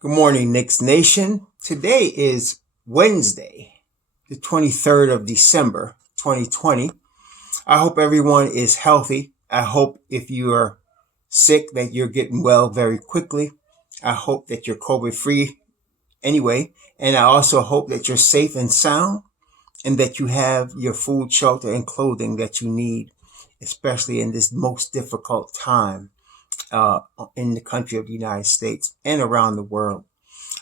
Good morning, Knicks Nation. Today is Wednesday, the 23rd of December, 2020. I hope everyone is healthy. I hope if you are sick that you're getting well very quickly. I hope that you're COVID free anyway. And I also hope that you're safe and sound and that you have your food, shelter, and clothing that you need, especially in this most difficult time in the country of the United States and around the world.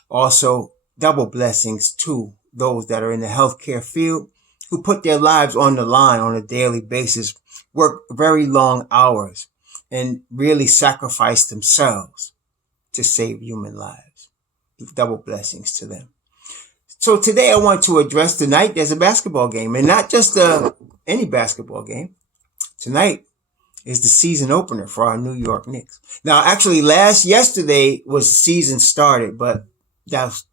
Also, double blessings to those that are in the healthcare field who put their lives on the line on a daily basis, work very long hours, and really sacrifice themselves to save human lives. Double blessings to them. So today I want to address tonight there's a basketball game, and not just any basketball game. Tonight is the season opener for our New York Knicks. Now, actually, yesterday was season started, but that's,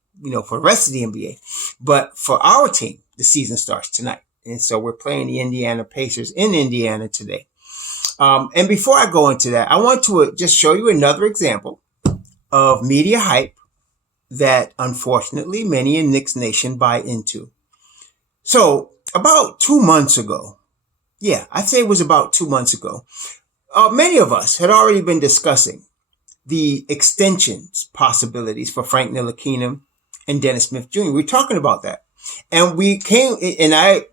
for the rest of the NBA. But for our team, the season starts tonight. And so we're playing the Indiana Pacers in Indiana today. And before I go into that, I want to just show you another example of media hype that unfortunately many in Knicks Nation buy into. So about 2 months ago, I'd say it was about 2 months ago, many of us had already been discussing the extensions possibilities for Frank Ntilikina and Dennis Smith Jr. We're talking about that. And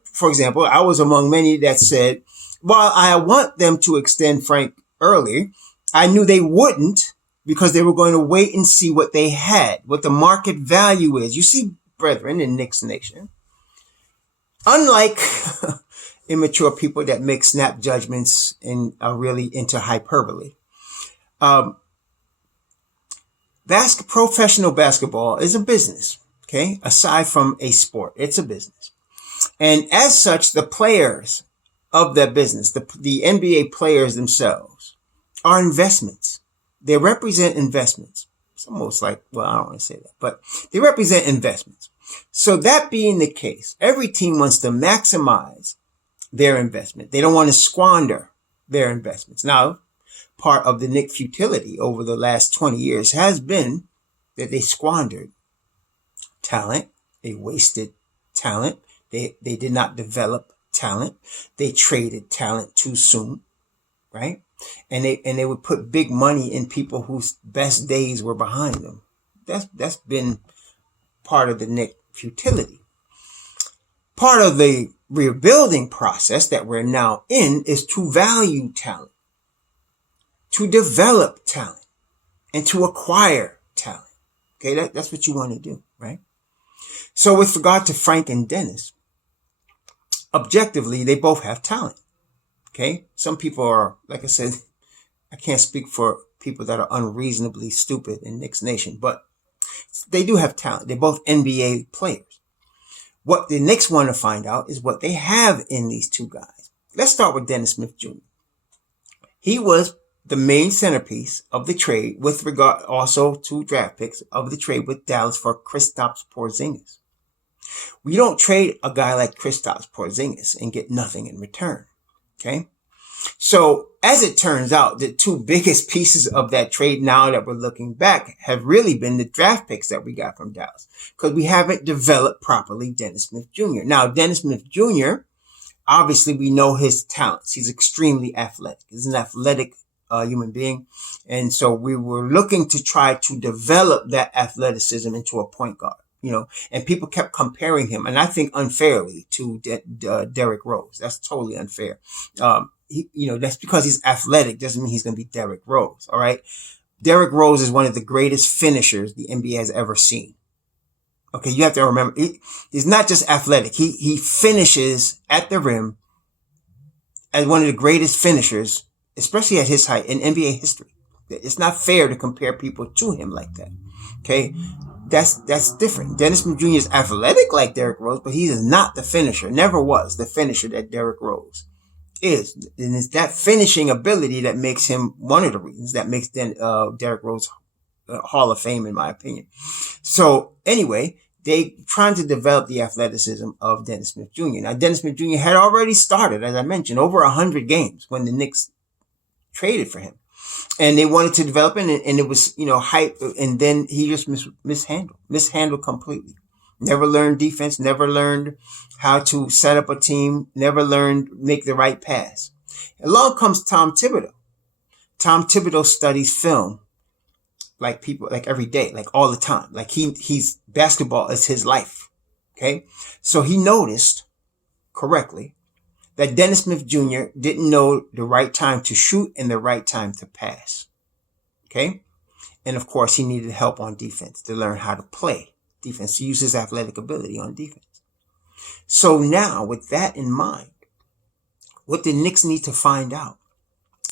for example, I was among many that said, while I want them to extend Frank early, I knew they wouldn't because they were going to wait and see what they had, what the market value is. You see, brethren, in Knicks Nation, unlike immature people that make snap judgments and are really into hyperbole, professional basketball is a business, okay? Aside from a sport, it's a business. And as such, the players of that business, the NBA players themselves, are investments. They represent investments. It's almost like, I don't want to say that, but they represent investments. So that being the case, every team wants to maximize their investment. They don't want to squander their investments. Now, part of the Knicks futility over the last 20 years has been that they squandered talent. They wasted talent. They did not develop talent. They traded talent too soon, right? And they would put big money in people whose best days were behind them. That's been part of the Knicks futility. Part of the rebuilding process that we're now in is to value talent, to develop talent, and to acquire talent. Okay, that's what you want to do, right? So with regard to Frank and Dennis, objectively, they both have talent. Okay, some people are, like I said, I can't speak for people that are unreasonably stupid in Knicks Nation, but they do have talent. They're both NBA players. What the Knicks want to find out is what they have in these two guys. Let's start with Dennis Smith Jr. He was the main centerpiece of the trade with regard also to draft picks of the trade with Dallas for Kristaps Porzingis. We don't trade a guy like Kristaps Porzingis and get nothing in return. Okay. So as it turns out, the two biggest pieces of that trade now that we're looking back have really been the draft picks that we got from Dallas because we haven't developed properly Dennis Smith Jr. Now, Dennis Smith Jr., obviously we know his talents. He's extremely athletic. He's an athletic human being. And so we were looking to try to develop that athleticism into a point guard, and people kept comparing him, and I think unfairly, to Derrick Rose. That's totally unfair. That's because he's athletic doesn't mean he's going to be Derrick Rose. All right. Derrick Rose is one of the greatest finishers the NBA has ever seen. Okay. You have to remember, he's not just athletic. He finishes at the rim as one of the greatest finishers, especially at his height in NBA history. It's not fair to compare people to him like that. Okay. That's different. Dennis Smith Jr. is athletic like Derrick Rose, but he is not the finisher. Never was the finisher that Derrick Rose is. And it's that finishing ability that makes him one of the reasons that makes Derrick Rose Hall of Fame, in my opinion. So anyway, they trying to develop the athleticism of Dennis Smith Jr. Now, Dennis Smith Jr. had already started, as I mentioned, over 100 games when the Knicks traded for him. And they wanted to develop it, and it was, hype. And then he just mishandled completely. Never learned defense, never learned how to set up a team, never learned make the right pass. Along comes Tom Thibodeau. Tom Thibodeau studies film like every day, like all the time. Like he's basketball is his life. Okay. So he noticed correctly that Dennis Smith Jr. didn't know the right time to shoot and the right time to pass. Okay. And of course he needed help on defense to learn how to play defense, to use his athletic ability on defense. So now with that in mind, what the Knicks need to find out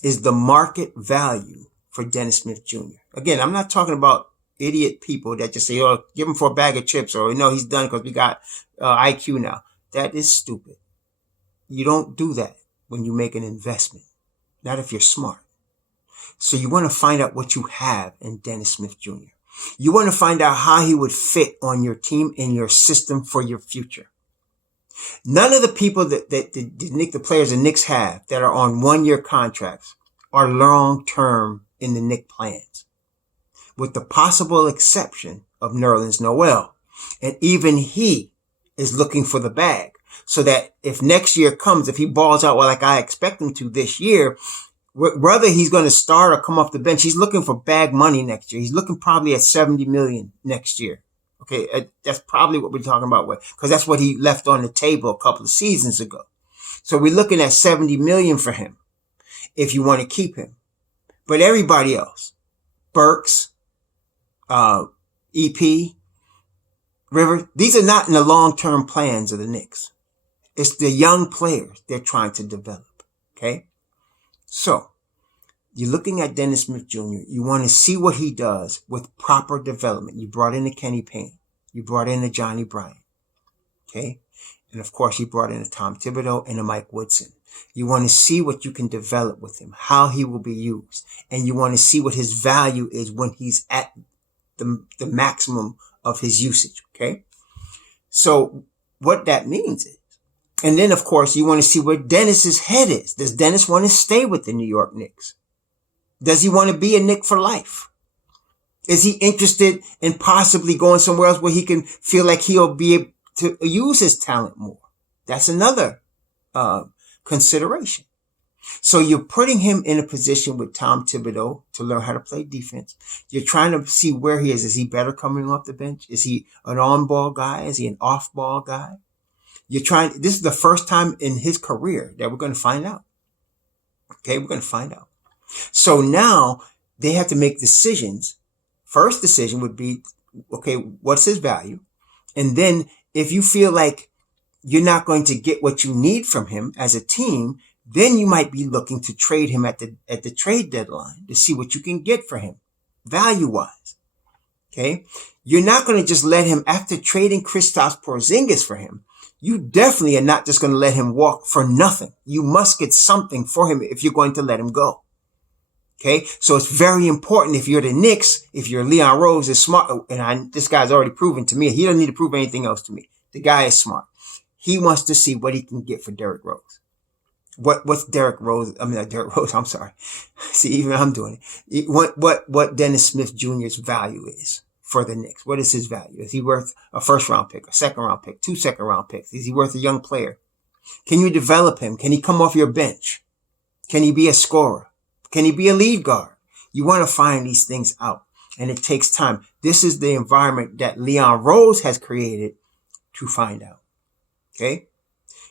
is the market value for Dennis Smith Jr. Again, I'm not talking about idiot people that just say, oh, give him for a bag of chips, or no, he's done because we got IQ now. That is stupid. You don't do that when you make an investment, not if you're smart. So you want to find out what you have in Dennis Smith Jr. You want to find out how he would fit on your team and your system for your future. None of the people that the players the Knicks have that are on 1-year contracts are long-term in the Knicks plans, with the possible exception of Nerlens Noel. And even he is looking for the bag, so that if next year comes, if he balls out like I expect him to this year, whether he's going to start or come off the bench, he's looking for bag money next year. He's looking probably at $70 million next year. Okay, that's probably what we're talking about, because that's what he left on the table a couple of seasons ago. So we're looking at $70 million for him if you want to keep him. But everybody else, Burks, EP, River, these are not in the long-term plans of the Knicks. It's the young players they're trying to develop. Okay, so you're looking at Dennis Smith Jr. You want to see what he does with proper development. You brought in a Kenny Payne. You brought in a Johnny Bryant. Okay. And of course, you brought in a Tom Thibodeau and a Mike Woodson. You want to see what you can develop with him, how he will be used. And you want to see what his value is when he's at the maximum of his usage. Okay. So what that means is, and then of course, you want to see where Dennis's head is. Does Dennis want to stay with the New York Knicks? Does he want to be a Knick for life? Is he interested in possibly going somewhere else where he can feel like he'll be able to use his talent more? That's another consideration. So you're putting him in a position with Tom Thibodeau to learn how to play defense. You're trying to see where he is. Is he better coming off the bench? Is he an on-ball guy? Is he an off-ball guy? This is the first time in his career that we're going to find out. Okay, we're going to find out. So now they have to make decisions. First decision would be, okay, what's his value? And then if you feel like you're not going to get what you need from him as a team, then you might be looking to trade him at the trade deadline to see what you can get for him value-wise. Okay. You're not going to just let him, after trading Kristaps Porzingis for him, you definitely are not just going to let him walk for nothing. You must get something for him if you're going to let him go. Okay. So it's very important, if you're the Knicks, if you're Leon Rose is smart, and this guy's already proven to me, he doesn't need to prove anything else to me. The guy is smart. He wants to see what he can get for Derrick Rose. What's Derrick Rose? I mean, not Derrick Rose. I'm sorry. See, even I'm doing it. What Dennis Smith Jr.'s value is for the Knicks. What is his value? Is he worth a first round pick, a second round pick, 2 second round picks? Is he worth a young player? Can you develop him? Can he come off your bench? Can he be a scorer? Can he be a lead guard? You want to find these things out, and it takes time. This is the environment that Leon Rose has created to find out. Okay.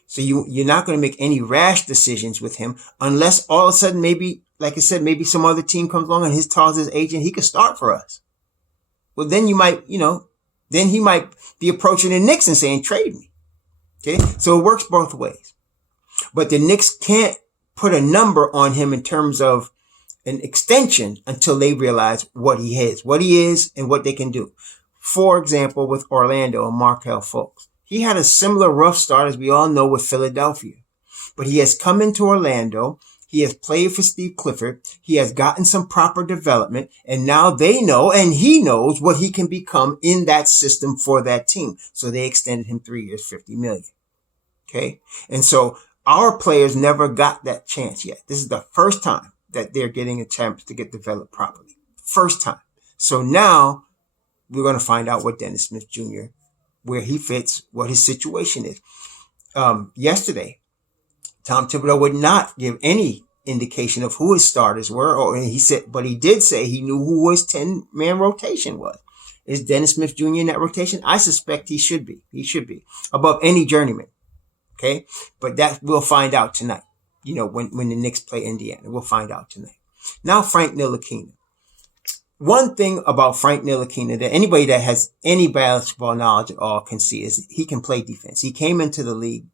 So you're not going to make any rash decisions with him unless all of a sudden, maybe, like I said, maybe some other team comes along and his tells his agent he could start for us. Well, then you might, then he might be approaching the Knicks and saying, trade me. Okay. So it works both ways, but the Knicks can't put a number on him in terms of an extension until they realize what he is and what they can do. For example, with Orlando and Markelle Fultz. He had a similar rough start, as we all know, with Philadelphia. But he has come into Orlando. He has played for Steve Clifford. He has gotten some proper development. And now they know, and he knows what he can become in that system for that team. So they extended him 3 years, $50 million. Okay. And so our players never got that chance yet. This is the first time that they're getting a chance to get developed properly. First time. So now we're going to find out what Dennis Smith Jr., where he fits, what his situation is. Yesterday, Tom Thibodeau would not give any indication of who his starters were, but he did say he knew who his 10-man rotation was. Is Dennis Smith Jr. in that rotation? I suspect he should be. He should be above any journeyman. Okay, but that we'll find out tonight. When the Knicks play Indiana, we'll find out tonight. Now, Frank Ntilikina. One thing about Frank Ntilikina that anybody that has any basketball knowledge at all can see is he can play defense. He came into the league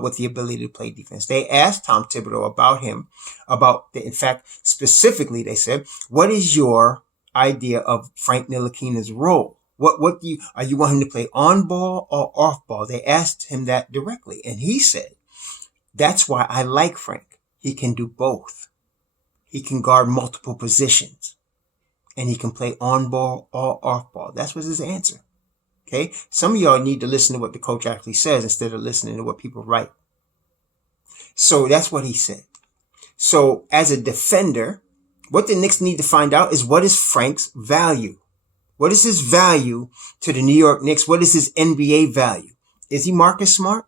with the ability to play defense. They asked Tom Thibodeau about him, in fact, specifically, they said, what is your idea of Frank Ntilikina's role? What do you want him to play on ball or off ball? They asked him that directly. And he said, that's why I like Frank. He can do both. He can guard multiple positions. And he can play on ball or off ball. That was his answer. Okay. Some of y'all need to listen to what the coach actually says instead of listening to what people write. So that's what he said. So as a defender, what the Knicks need to find out is what is Frank's value? What is his value to the New York Knicks? What is his NBA value? Is he Marcus Smart?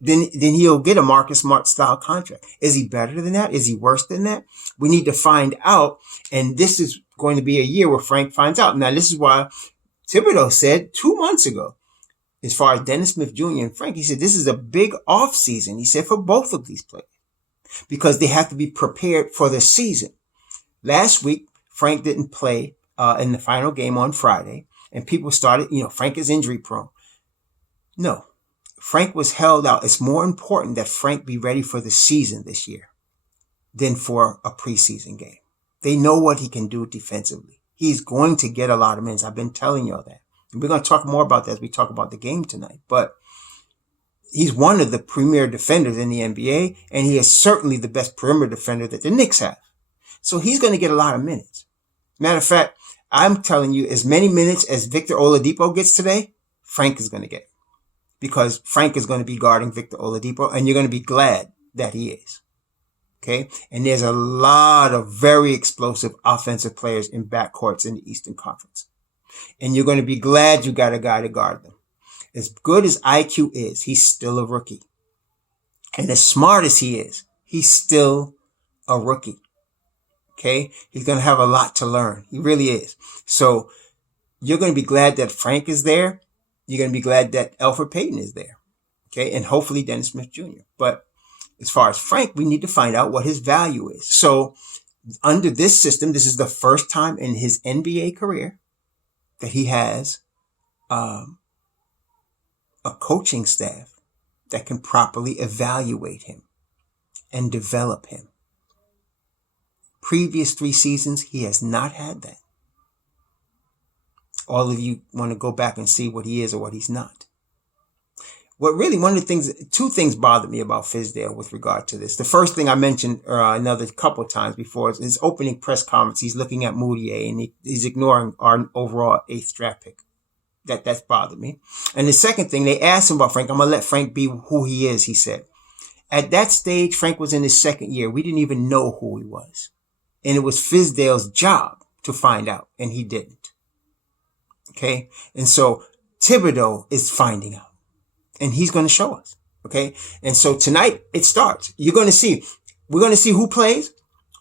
Then he'll get a Marcus Smart style contract. Is he better than that? Is he worse than that? We need to find out. And this is going to be a year where Frank finds out. Now, this is why Thibodeau said 2 months ago, as far as Dennis Smith Jr. and Frank, he said this is a big off season. He said for both of these players because they have to be prepared for the season. Last week, Frank didn't play in the final game on Friday, and people started, Frank is injury prone. No, Frank was held out. It's more important that Frank be ready for the season this year than for a preseason game. They know what he can do defensively. He's going to get a lot of minutes. I've been telling y'all that. And we're going to talk more about that as we talk about the game tonight. But he's one of the premier defenders in the NBA, and he is certainly the best perimeter defender that the Knicks have. So he's going to get a lot of minutes. Matter of fact, I'm telling you, as many minutes as Victor Oladipo gets today, Frank is going to get. Because Frank is going to be guarding Victor Oladipo, and you're going to be glad that he is. Okay. And there's a lot of very explosive offensive players in backcourts in the Eastern Conference. And you're going to be glad you got a guy to guard them. As good as IQ is, he's still a rookie. And as smart as he is, he's still a rookie. Okay. He's going to have a lot to learn. He really is. So you're going to be glad that Frank is there. You're going to be glad that Elfrid Payton is there. Okay. And hopefully Dennis Smith Jr. But as far as Frank, we need to find out what his value is. So under this system, this is the first time in his NBA career that he has a coaching staff that can properly evaluate him and develop him. Previous 3 seasons, he has not had that. All of you want to go back and see what he is or what he's not. Two things bothered me about Fizdale with regard to this. The first thing I mentioned another couple of times before is his opening press conference. He's looking at Moutier and he's ignoring our overall 8th draft pick. That's bothered me. And the second thing, they asked him about Frank. I'm going to let Frank be who he is, he said. At that stage, Frank was in his second year. We didn't even know who he was. And it was Fizdale's job to find out, and he didn't. Okay? And so Thibodeau is finding out. And he's going to show us. Okay. And so tonight it starts. We're going to see who plays,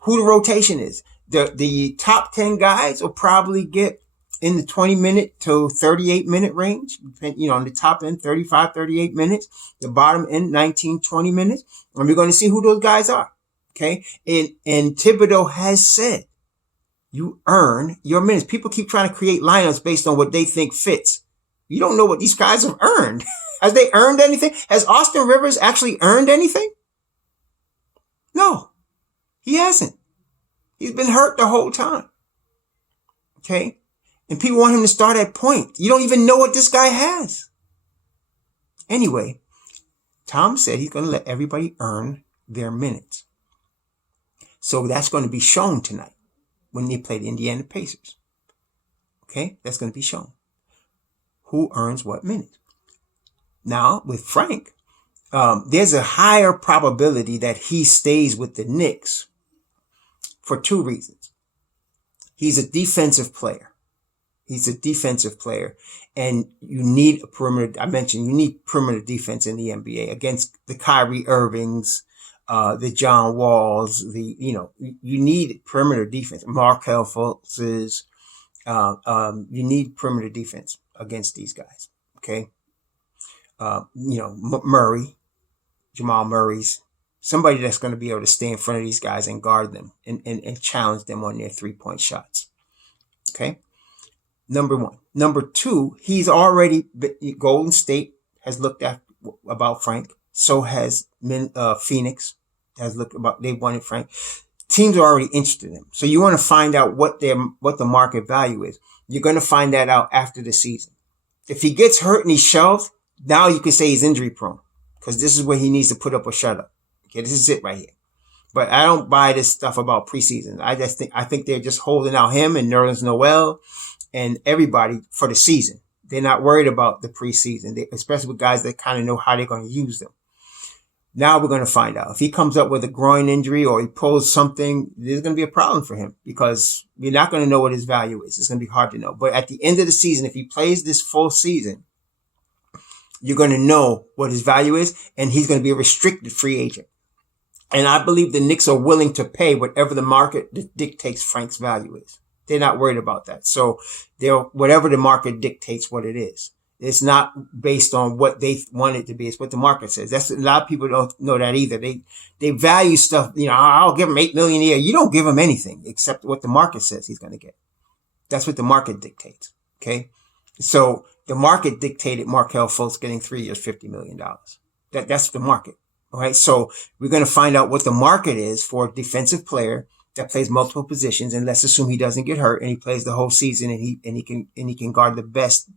who the rotation is. The top 10 guys will probably get in the 20-minute to 38-minute range. On the top end, 35, 38 minutes. The bottom end, 19, 20 minutes. And we're going to see who those guys are. Okay. And Thibodeau has said, you earn your minutes. People keep trying to create lineups based on what they think fits. You don't know what these guys have earned. Has they earned anything? Has Austin Rivers actually earned anything? No, he hasn't. He's been hurt the whole time. Okay. And people want him to start at point. You don't even know what this guy has. Anyway, Tom said he's going to let everybody earn their minutes. So that's going to be shown tonight when they play the Indiana Pacers. Okay. That's going to be shown. Who earns what minutes? Now, with Frank, there's a higher probability that he stays with the Knicks for two reasons. He's a defensive player. He's a defensive player, and you need a perimeter. I mentioned you need perimeter defense in the NBA against the Kyrie Irvings, the John Walls. You need perimeter defense. Markelle Fultz's. You need perimeter defense against these guys. Okay. Murray, Jamal Murray's somebody that's going to be able to stay in front of these guys and guard them and challenge them on their 3-point shots. Okay. Number one. Number two, he's already, Golden State has looked at about Frank. So has Phoenix has looked about, they wanted Frank. Teams are already interested in him. So you want to find out what the market value is. You're going to find that out after the season. If he gets hurt and he's shelved, now you can say he's injury prone because this is where he needs to put up or shut up. Okay. This is it right here. But I don't buy this stuff about preseason. I think they're just holding out him and Nerlens Noel and everybody for the season. They're not worried about the preseason, especially with guys that kind of know how they're going to use them. Now we're going to find out. If he comes up with a groin injury or he pulls something, there's going to be a problem for him because you're not going to know what his value is. It's going to be hard to know. But at the end of the season, if he plays this full season, you're going to know what his value is, and he's going to be a restricted free agent. And I believe the Knicks are willing to pay whatever the market dictates Frank's value is. They're not worried about that. So whatever the market dictates what it is. It's not based on what they want it to be. It's what the market says. That's a lot of people don't know that either. They value stuff. I'll give him $8 million a year. You don't give him anything except what the market says he's going to get. That's what the market dictates. Okay. So the market dictated Markelle Fultz getting 3 years, $50 million. That's the market. All right. So we're going to find out what the market is for a defensive player that plays multiple positions. And let's assume he doesn't get hurt and he plays the whole season and he can guard the best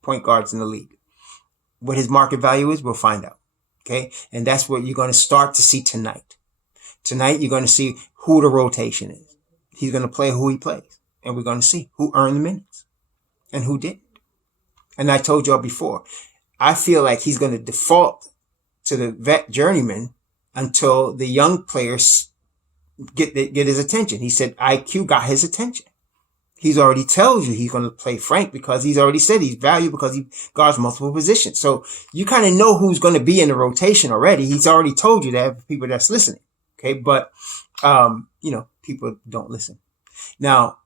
point guards in the league. What his market value is, we'll find out. Okay. And that's what you're going to start to see tonight. Tonight, you're going to see who the rotation is. He's going to play who he plays. And we're going to see who earned the minutes and who didn't. And I told y'all before, I feel like he's going to default to the vet journeyman until the young players get his attention. He said IQ got his attention. He's already tells you he's going to play Frank because he's already said he's valued because he guards multiple positions. So you kind of know who's going to be in the rotation already. He's already told you that for people that's listening. Okay. But, people don't listen. Now,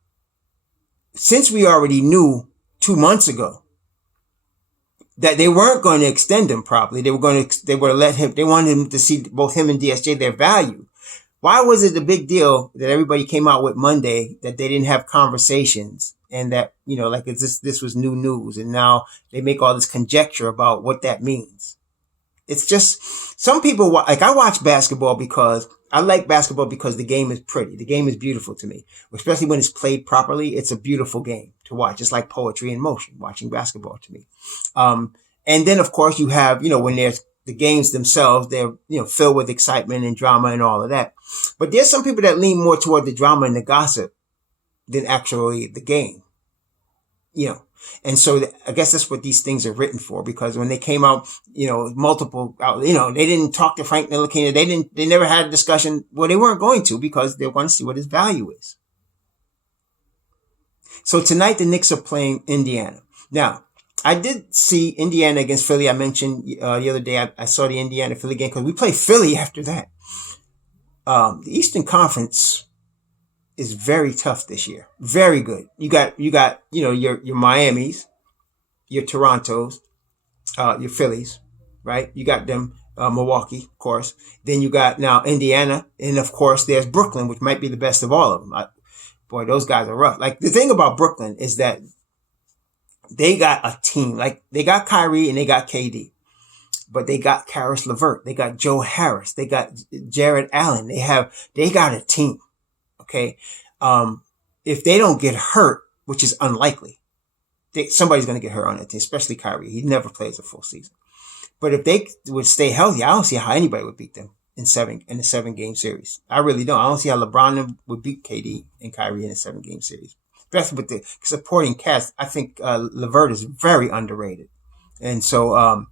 since we already knew 2 months ago that they weren't going to extend him properly, they were let him, they wanted him to see both him and DSJ their value. Why was it a big deal that everybody came out with Monday that they didn't have conversations and that, this was new news and now they make all this conjecture about what that means? It's just some people I watch basketball because I like basketball because the game is pretty. The game is beautiful to me, especially when it's played properly. It's a beautiful game to watch. It's like poetry in motion, watching basketball to me. And then of course you have, when there's the games themselves, they're, filled with excitement and drama and all of that. But there's some people that lean more toward the drama and the gossip than actually the game, And so I guess that's what these things are written for, because when they came out, multiple out, they didn't talk to Frank Ntilikina. They never had a discussion. Well, they weren't going to because they want to see what his value is. So tonight the Knicks are playing Indiana. Now, I did see Indiana against Philly. I mentioned the other day I saw the Indiana-Philly game because we play Philly after that. The Eastern Conference is very tough this year. Very good. You got your Miamis, your Torontos, your Phillies, right? You got them, Milwaukee, of course. Then you got now Indiana. And of course there's Brooklyn, which might be the best of all of them. Boy, those guys are rough. Like the thing about Brooklyn is that they got a team. Like they got Kyrie and they got KD, but they got Karis LeVert. They got Joe Harris. They got Jared Allen. They got a team. Okay. If they don't get hurt, which is unlikely, somebody's going to get hurt on that team, especially Kyrie. He never plays a full season. But if they would stay healthy, I don't see how anybody would beat them in a 7-game series. I really don't. I don't see how LeBron would beat KD and Kyrie in a 7-game series. Especially with the supporting cast. I think, LeVert is very underrated. And so,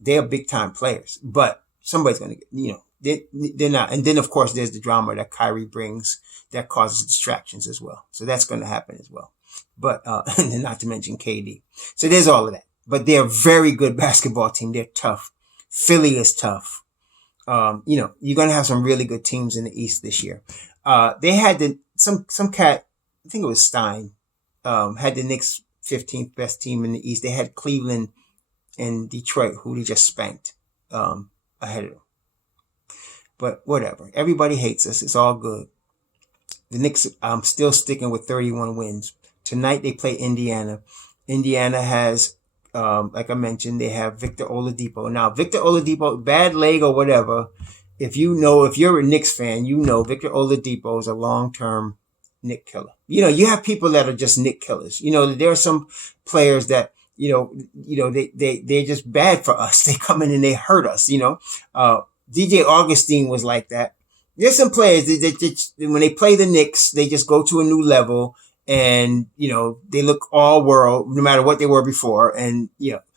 they are big time players, but somebody's going to get, They're not. And then, of course, there's the drama that Kyrie brings that causes distractions as well. So that's going to happen as well. But, and not to mention KD. So there's all of that. But they're a very good basketball team. They're tough. Philly is tough. You're going to have some really good teams in the East this year. They had some cat, I think it was Stein, had the Knicks 15th best team in the East. They had Cleveland and Detroit, who they just spanked, ahead of them. But whatever. Everybody hates us. It's all good. The Knicks, I'm still sticking with 31 wins. Tonight they play Indiana. Indiana has, like I mentioned, they have Victor Oladipo. Now, Victor Oladipo, bad leg or whatever, if you're a Knicks fan, Victor Oladipo is a long-term Knick killer. You have people that are just Knick killers. There are some players that, they're just bad for us. They come in and they hurt us, DJ Augustine was like that. There's some players that when they play the Knicks, they just go to a new level and, they look all world, no matter what they were before. And,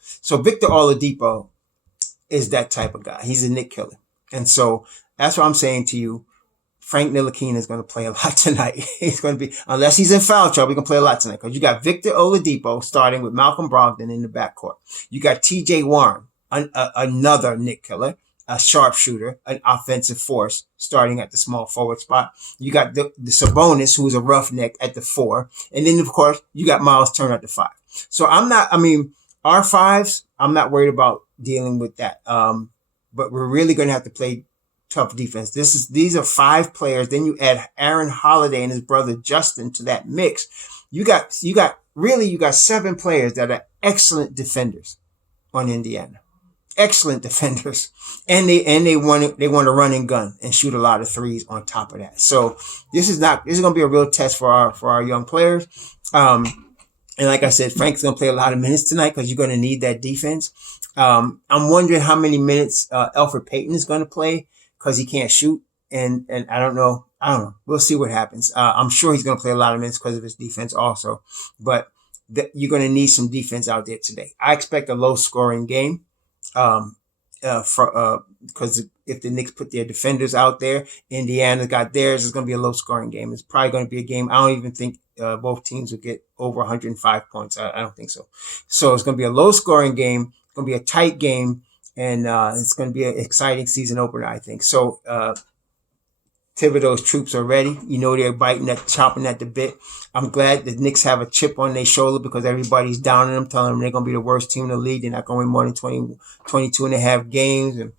so Victor Oladipo is that type of guy. He's a Knick killer. And so that's what I'm saying to you. Frank Ntilikina is going to play a lot tonight. He's going to be, unless he's in foul trouble, he can play a lot tonight because you got Victor Oladipo starting with Malcolm Brogdon in the backcourt. You got TJ Warren, another Knick killer. A sharpshooter, an offensive force, starting at the small forward spot. You got the Sabonis, who's a roughneck at the 4. And then, of course, you got Miles Turner at the 5. So our 5s, I'm not worried about dealing with that. But we're really going to have to play tough defense. These are 5 players. Then you add Aaron Holiday and his brother Justin to that mix. You got 7 players that are excellent defenders on Indiana. Excellent defenders, and they want to run and gun and shoot a lot of threes on top of that. So this is going to be a real test for our young players. And like I said, Frank's going to play a lot of minutes tonight because you're going to need that defense. I'm wondering how many minutes Elfrid Payton is going to play because he can't shoot, and I don't know. We'll see what happens. I'm sure he's going to play a lot of minutes because of his defense also, but you're going to need some defense out there today. I expect a low scoring game. Because if the Knicks put their defenders out there, Indiana got theirs, it's going to be a low scoring game. It's probably going to be a game. I don't even think, both teams will get over 105 points. I don't think so. So it's going to be a low scoring game. It's going to be a tight game, and, it's going to be an exciting season opener, I think. So, Thibodeau's troops are ready. They're chomping at the bit. I'm glad the Knicks have a chip on their shoulder because everybody's down on them, telling them they're going to be the worst team in the league. They're not going to win more than 22 and a half games. And,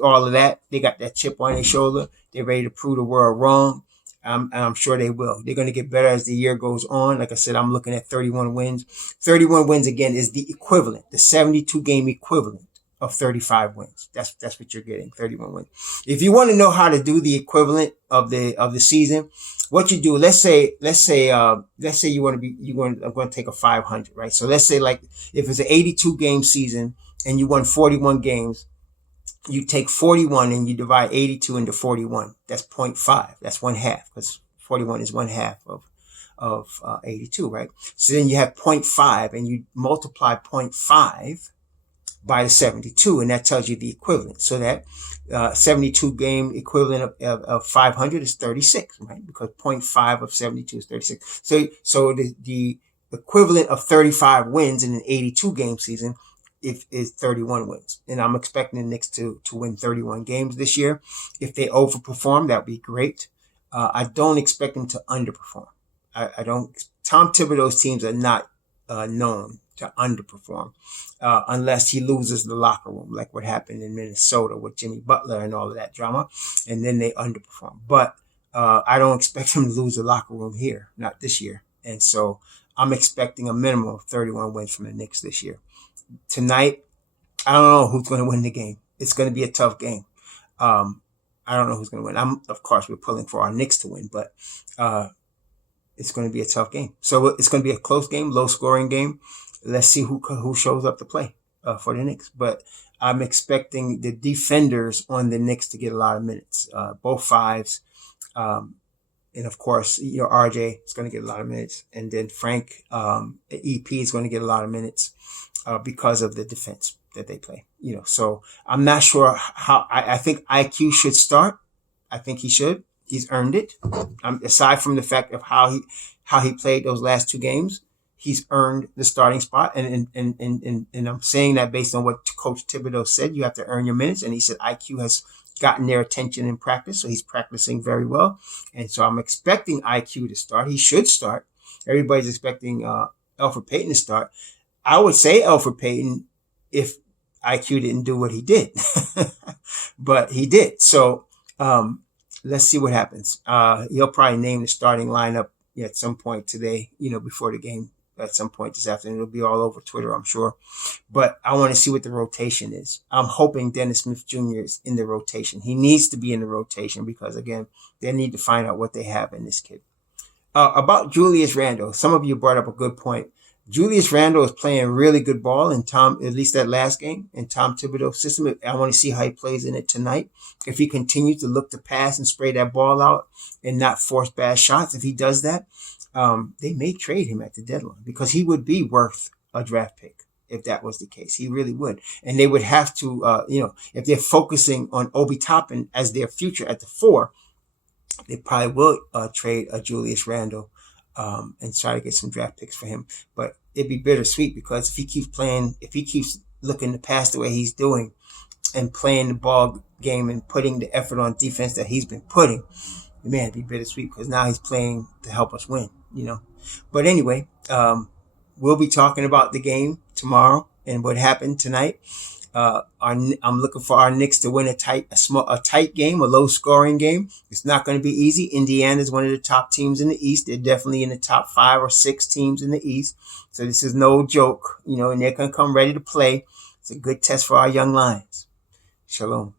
all of that. They got that chip on their shoulder. They're ready to prove the world wrong. And I'm sure they will. They're going to get better as the year goes on. Like I said, I'm looking at 31 wins. 31 wins, again, is the equivalent, the 72 game equivalent of 35 wins. That's what you're getting, 31 wins. If you want to know how to do the equivalent of the season, what you do, let's say I'm going to take a 500, right? So let's say like if it's an 82 game season and you won 41 games, you take 41 and you divide 82 into 41. That's 0.5. That's 1/2 because 41 is 1/2 of 82, right? So then you have 0.5 and you multiply 0.5 by the 72, and that tells you the equivalent. So that 72 game equivalent of 500 is 36, right? Because 0.5 of 72 is 36. So the equivalent of 35 wins in an 82 game season is 31 wins. And I'm expecting the Knicks to win 31 games this year. If they overperform, that would be great. I don't expect them to underperform. I don't. Tom Thibodeau's teams are not known to underperform unless he loses the locker room, like what happened in Minnesota with Jimmy Butler and all of that drama, and then they underperform. But I don't expect him to lose the locker room here, not this year. And so I'm expecting a minimum of 31 wins from the Knicks this year. Tonight, I don't know who's going to win the game. It's going to be a tough game. I don't know who's going to win. Of course, we're pulling for our Knicks to win, but it's going to be a tough game. So it's going to be a close game, low scoring game. Let's see who shows up to play for the Knicks. But I'm expecting the defenders on the Knicks to get a lot of minutes, both 5s. And of course, RJ is going to get a lot of minutes. And then Frank, EP is going to get a lot of minutes because of the defense. that they play. So I'm not sure how. I think IQ should start. I think he should. He's earned it. Aside from the fact of how he played those last two games, he's earned the starting spot. And I'm saying that based on what Coach Thibodeau said. You have to earn your minutes, and he said IQ has gotten their attention in practice, so he's practicing very well. And so I'm expecting IQ to start. He should start. Everybody's expecting Elfrid Payton to start. I would say Elfrid Payton if IQ didn't do what he did, but he did. So let's see what happens. He'll probably name the starting lineup at some point today, before the game, at some point this afternoon. It'll be all over Twitter, I'm sure. But I want to see what the rotation is. I'm hoping Dennis Smith Jr. is in the rotation. He needs to be in the rotation because, again, they need to find out what they have in this kid. About Julius Randle, some of you brought up a good point. Julius Randle is playing really good ball in at least that last game, in Tom Thibodeau's system. I want to see how he plays in it tonight. If he continues to look to pass and spray that ball out and not force bad shots, if he does that, they may trade him at the deadline because he would be worth a draft pick if that was the case. He really would. And they would have to, if they're focusing on Obi Toppin as their future at the 4, they probably will trade Julius Randle and try to get some draft picks for him. But it'd be bittersweet because if he keeps looking to pass the way he's doing and playing the ball game and putting the effort on defense that he's been putting, man, it'd be bittersweet because now he's playing to help us win, But anyway, we'll be talking about the game tomorrow and what happened tonight. I'm looking for our Knicks to win a tight game, a low scoring game. It's not going to be easy. Indiana is one of the top teams in the East. They're definitely in the top 5 or 6 teams in the East. So this is no joke, and they're going to come ready to play. It's a good test for our young Lions. Shalom.